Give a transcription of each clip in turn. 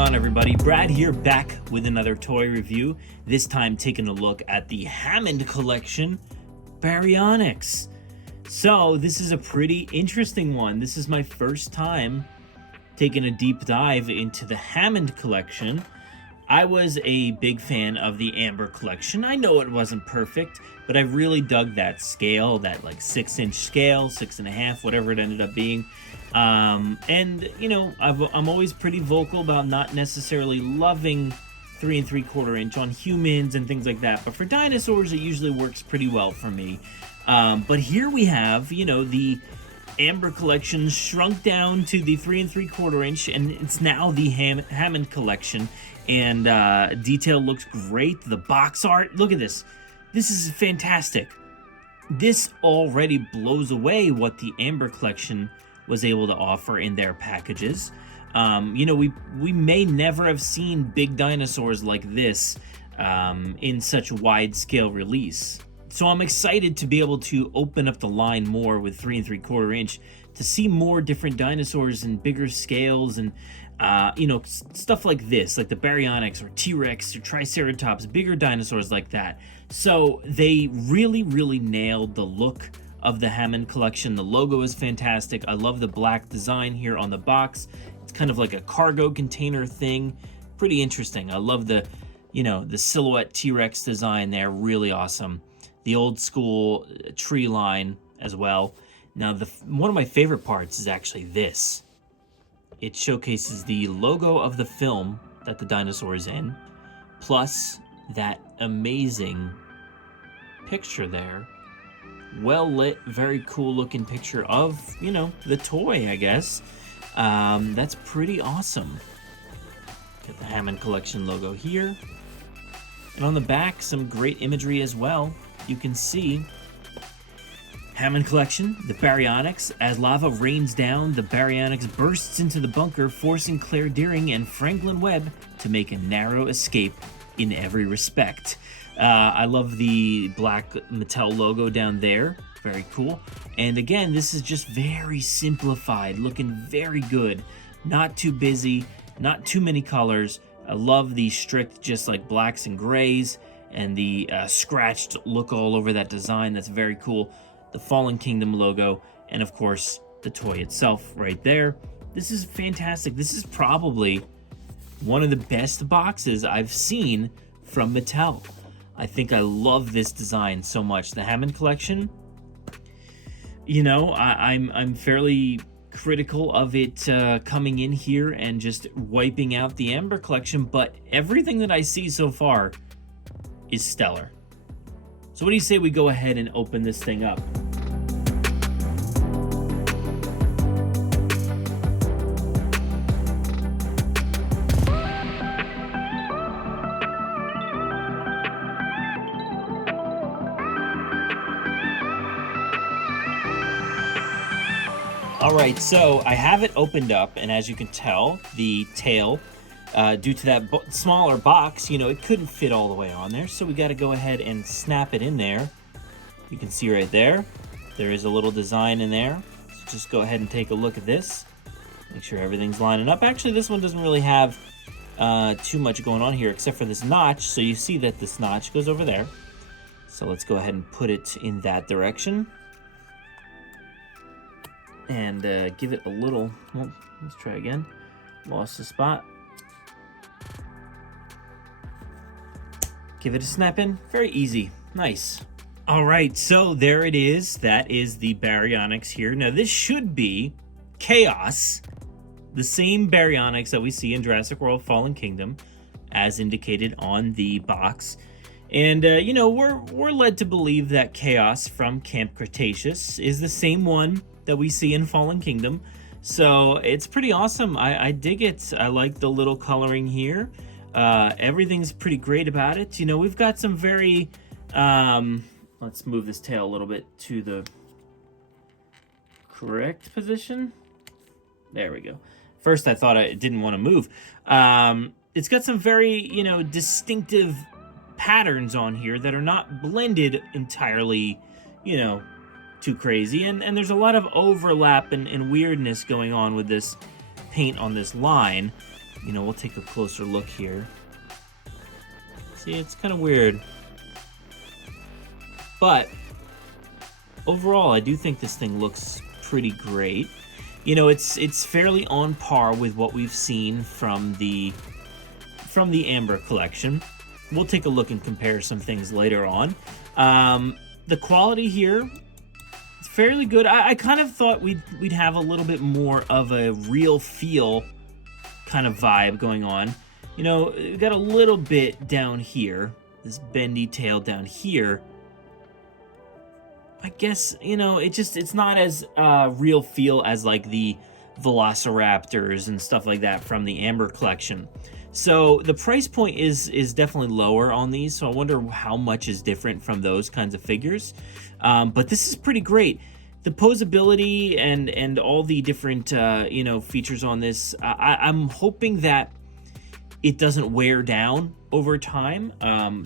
on, everybody? Brad here, back with another toy review. This time taking a look at the Hammond Collection Baryonyx. So this is a pretty interesting one. This is my first time taking a deep dive into the Hammond Collection. I was a big fan of the Amber Collection. I know it wasn't perfect, but I really dug that scale, that like 6-inch scale, 6.5, whatever it ended up being. And you know, I'm always pretty vocal about not necessarily loving 3 3/4 inch on humans and things like that, but for dinosaurs it usually works pretty well for me. But here we have, you know, the Amber Collection shrunk down to the 3 3/4 inch, and it's now the Hammond Collection. And detail looks great. The box art, look at this. This is fantastic. This already blows away what the Amber Collection was able to offer in their packages. You know, we may never have seen big dinosaurs like this in such a wide scale release. So I'm excited to be able to open up the line more with 3 3/4 inch to see more different dinosaurs in bigger scales and you know, stuff like this, like the Baryonyx or T-Rex or Triceratops, bigger dinosaurs like that. So they really nailed the look of the Hammond Collection. The logo is fantastic. I love the black design here on the box. It's kind of like a cargo container thing. Pretty interesting. I love the, you know, the silhouette T-Rex design there. Really awesome. The old school tree line as well. Now, one of my favorite parts is actually this. It showcases the logo of the film that the dinosaur is in, plus that amazing picture there. Well lit, very cool looking picture of, you know, the toy, I guess. That's pretty awesome. Got the Hammond Collection logo here. And on the back, some great imagery as well. You can see Hammond Collection, the Baryonyx. As lava rains down, the Baryonyx bursts into the bunker, forcing Claire Dearing and Franklin Webb to make a narrow escape in every respect. I love the black Mattel logo down there. Very cool. And again, this is just very simplified, looking very good. Not too busy, not too many colors. I love the strict, just like blacks and grays, and the scratched look all over that design. That's very cool. The Fallen Kingdom logo, and of course the toy itself right there. This is fantastic. This is probably one of the best boxes I've seen from Mattel. I think I love this design so much. The Hammond Collection, you know, I'm fairly critical of it coming in here and just wiping out the Amber Collection, but everything that I see so far is stellar. So what do you say we go ahead and open this thing up? All right, so I have it opened up, and as you can tell, the tail, due to that smaller box, you know, it couldn't fit all the way on there, so we got to go ahead and snap it in there. You can see right there, there is a little design in there. So just go ahead and take a look at this. Make sure everything's lining up. Actually, this one doesn't really have too much going on here, except for this notch, so you see that this notch goes over there. So let's go ahead and put it in that direction. And give it a little, well, let's try again. Lost the spot. Give it a snap in. Very easy. Nice. All right, so there it is. That is the Baryonyx here. Now this should be Chaos, the same Baryonyx that we see in Jurassic World Fallen Kingdom, as indicated on the box. And you know, we're led to believe that Chaos from Camp Cretaceous is the same one that we see in Fallen Kingdom. So it's pretty awesome. I dig it. I like the little coloring here. Everything's pretty great about it. You know, we've got some very let's move this tail a little bit to the correct position. There we go. First I thought I didn't want to move. It's got some very, you know, distinctive patterns on here that are not blended entirely, you know, too crazy, and there's a lot of overlap and weirdness going on with this paint on this line. we'll take a closer look here. See, it's kind of weird. But overall, I do think this thing looks pretty great. It's fairly on par with what we've seen from the Amber collection. We'll take a look and compare some things later on. The quality here, it's fairly good. I kind of thought we'd have a little bit more of a real feel kind of vibe going on. We got a little bit down here, this bendy tail down here. I guess, it's not as real feel as like the Velociraptors and stuff like that from the Amber collection. So the price point is definitely lower on these, so I wonder how much is different from those kinds of figures. But this is pretty great. The posability and all the different features on this, I'm hoping that it doesn't wear down over time.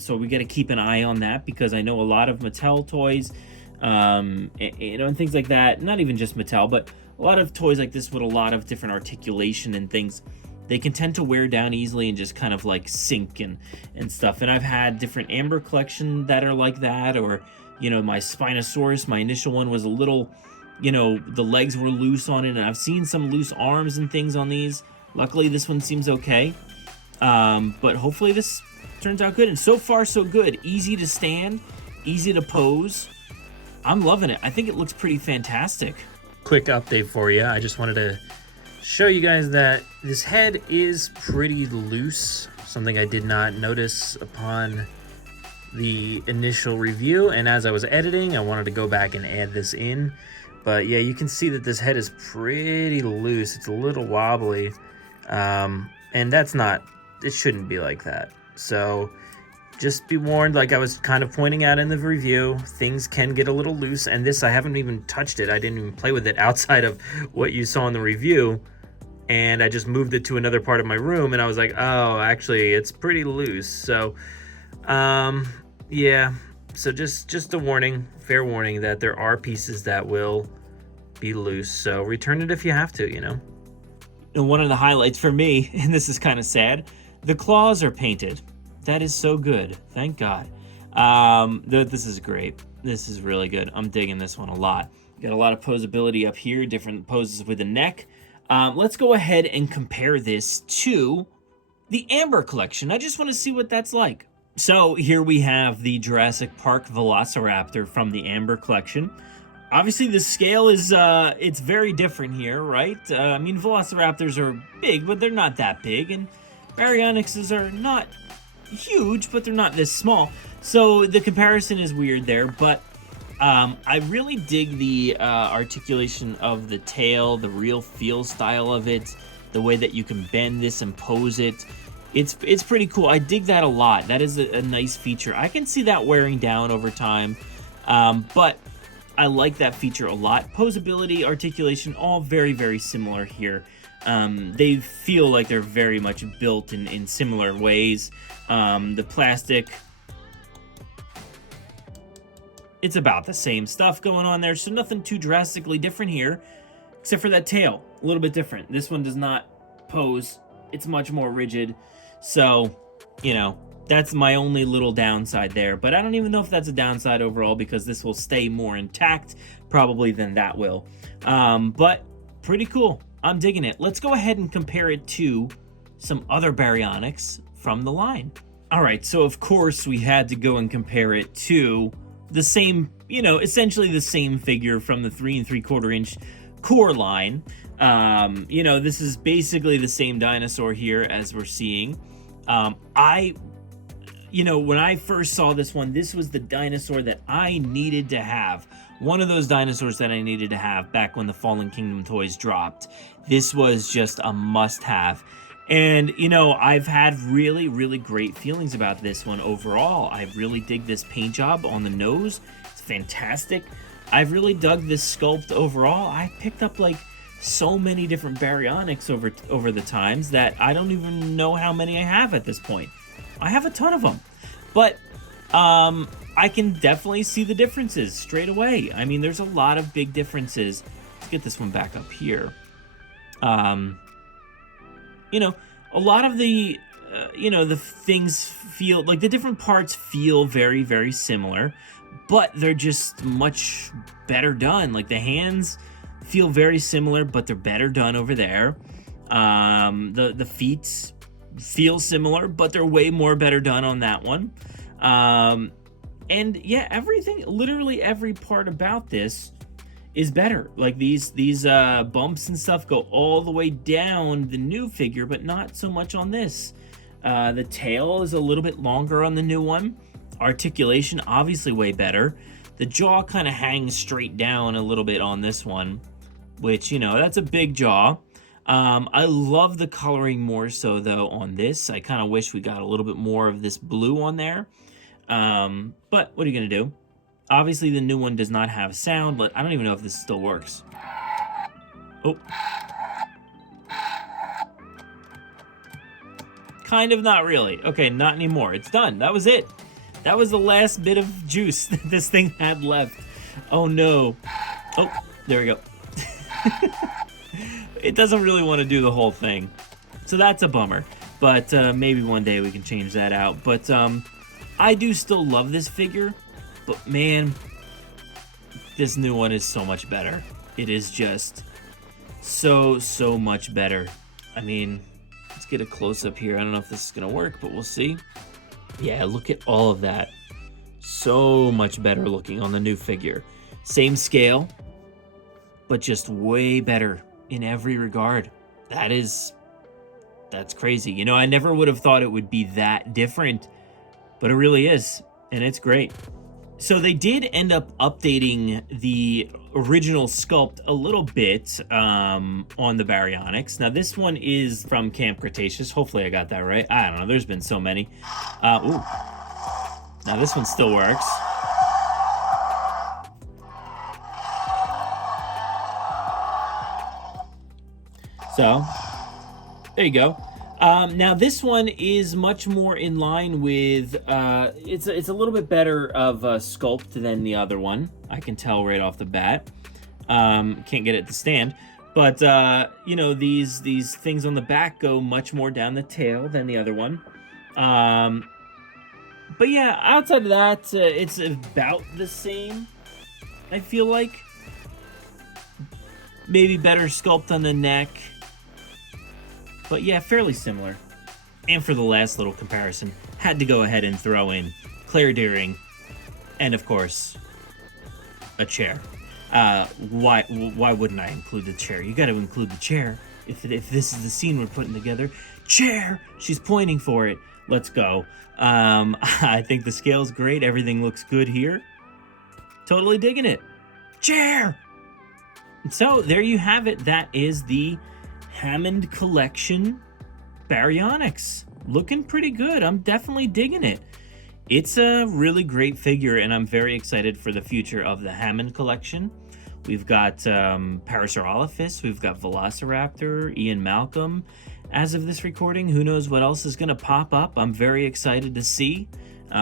So we got to keep an eye on that, because I know a lot of Mattel toys, and things like that, not even just Mattel, but a lot of toys like this with a lot of different articulation and things, they can tend to wear down easily and just kind of like sink and stuff. And I've had different Amber collection that are like that, or my Spinosaurus, my initial one was a little, the legs were loose on it, and I've seen some loose arms and things on these. Luckily this one seems okay, but hopefully this turns out good. And so far so good. Easy to stand, easy to pose. I'm loving it. I think it looks pretty fantastic. Quick update for you. I just wanted to show you guys that this head is pretty loose, something I did not notice upon the initial review, and as I was editing I wanted to go back and add this in. But yeah, you can see that this head is pretty loose. It's a little wobbly, and it shouldn't be like that. So just be warned, like I was kind of pointing out in the review, things can get a little loose, and this, I haven't even touched it. I didn't even play with it outside of what you saw in the review, and I just moved it to another part of my room, and I was like, oh, actually, it's pretty loose. So, yeah, so just a warning, fair warning, that there are pieces that will be loose, so return it if you have to, And one of the highlights for me, and this is kind of sad, the claws are painted. That is so good. Thank God. This is great. This is really good. I'm digging this one a lot. Got a lot of posability up here, different poses with the neck. Let's go ahead and compare this to the Amber collection. I just want to see what that's like. So here we have the Jurassic Park Velociraptor from the Amber collection. Obviously the scale is, it's very different here, right? Velociraptors are big, but they're not that big, and Baryonyxes are not huge, but they're not this small. So the comparison is weird there, but I really dig the articulation of the tail, the real feel style of it, the way that you can bend this and pose it. It's pretty cool. I dig that a lot. That is a nice feature. I can see that wearing down over time, but I like that feature a lot. Posability, articulation, all very, very similar here. They feel like they're very much built in similar ways. The plastic, it's about the same stuff going on there, so nothing too drastically different here, except for that tail, a little bit different. This one does not pose, it's much more rigid, so, that's my only little downside there, but I don't even know if that's a downside overall, because this will stay more intact, probably, than that will. But pretty cool. I'm digging it. Let's go ahead and compare it to some other Baryonyx from the line. All right, so of course we had to go and compare it to the same, essentially the same figure from the 3 3/4 inch core line. This is basically the same dinosaur here as we're seeing. When I first saw this one, this was the dinosaur that I needed to have. One of those dinosaurs that I needed to have back when the Fallen Kingdom toys dropped. This was just a must-have. And, I've had really, really great feelings about this one overall. I really dig this paint job on the nose. It's fantastic. I've really dug this sculpt overall. I picked up, so many different Baryonyx over the times that I don't even know how many I have at this point. I have a ton of them. But, I can definitely see the differences straight away. There's a lot of big differences. Let's get this one back up here. a lot of the, the things feel like the different parts feel very, very similar, but they're just much better done. Like the hands feel very similar, but they're better done over there. The feet feel similar, but they're way more better done on that one. And yeah, everything, literally every part about this is better. Like these bumps and stuff go all the way down the new figure, but not so much on this. The tail is a little bit longer on the new one. Articulation, obviously way better. The jaw kind of hangs straight down a little bit on this one, which, that's a big jaw. I love the coloring more so, though, on this. I kind of wish we got a little bit more of this blue on there. But what are you going to do? Obviously, the new one does not have sound. I don't even know if this still works. Oh. Kind of, not really. Okay, not anymore. It's done. That was it. That was the last bit of juice that this thing had left. Oh, no. Oh, there we go. It doesn't really want to do the whole thing. So that's a bummer. But maybe one day we can change that out. But I do still love this figure. But man, this new one is so much better. It is just so much better. I mean, let's get a close-up here. I don't know if this is going to work, but we'll see. Yeah, look at all of that. So much better looking on the new figure. Same scale, but just way better in every regard. That's crazy. I never would have thought it would be that different, but it really is, and it's great. So they did end up updating the original sculpt a little bit on the Baryonyx. Now this one is from Camp Cretaceous. Hopefully I got that right. I don't know. There's been so many. Ooh. Now this one still works. So there you go. Now this one is much more in line with, it's a little bit better of a sculpt than the other one. I can tell right off the bat. Can't get it to stand. But, these things on the back go much more down the tail than the other one. But yeah, outside of that, it's about the same, I feel like. Maybe better sculpt on the neck. But yeah, fairly similar. And for the last little comparison, had to go ahead and throw in Claire Dearing, and of course, a chair. Why wouldn't I include the chair? You got to include the chair. If this is the scene we're putting together, chair. She's pointing for it. Let's go. I think the scale's great. Everything looks good here. Totally digging it. Chair. So there you have it. That is the Hammond Collection Baryonyx. Looking pretty good. I'm definitely digging it. It's a really great figure, and I'm very excited for the future of the Hammond Collection. We've got Parasaurolophus, we've got Velociraptor, Ian Malcolm. As of this recording, who knows what else is going to pop up. I'm very excited to see.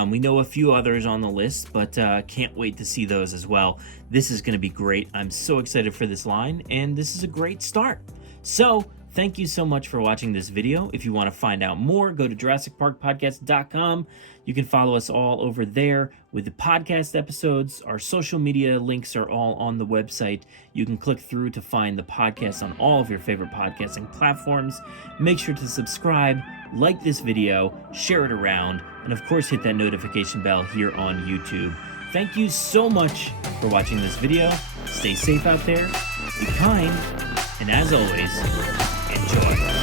We know a few others on the list, but can't wait to see those as well. This is going to be great. I'm so excited for this line, and this is a great start. So, thank you so much for watching this video. If you want to find out more, go to JurassicParkPodcast.com. You can follow us all over there with the podcast episodes. Our social media links are all on the website. You can click through to find the podcast on all of your favorite podcasting platforms. Make sure to subscribe, like this video, share it around, and of course hit that notification bell here on YouTube. Thank you so much for watching this video. Stay safe out there, be kind, and as always, enjoy.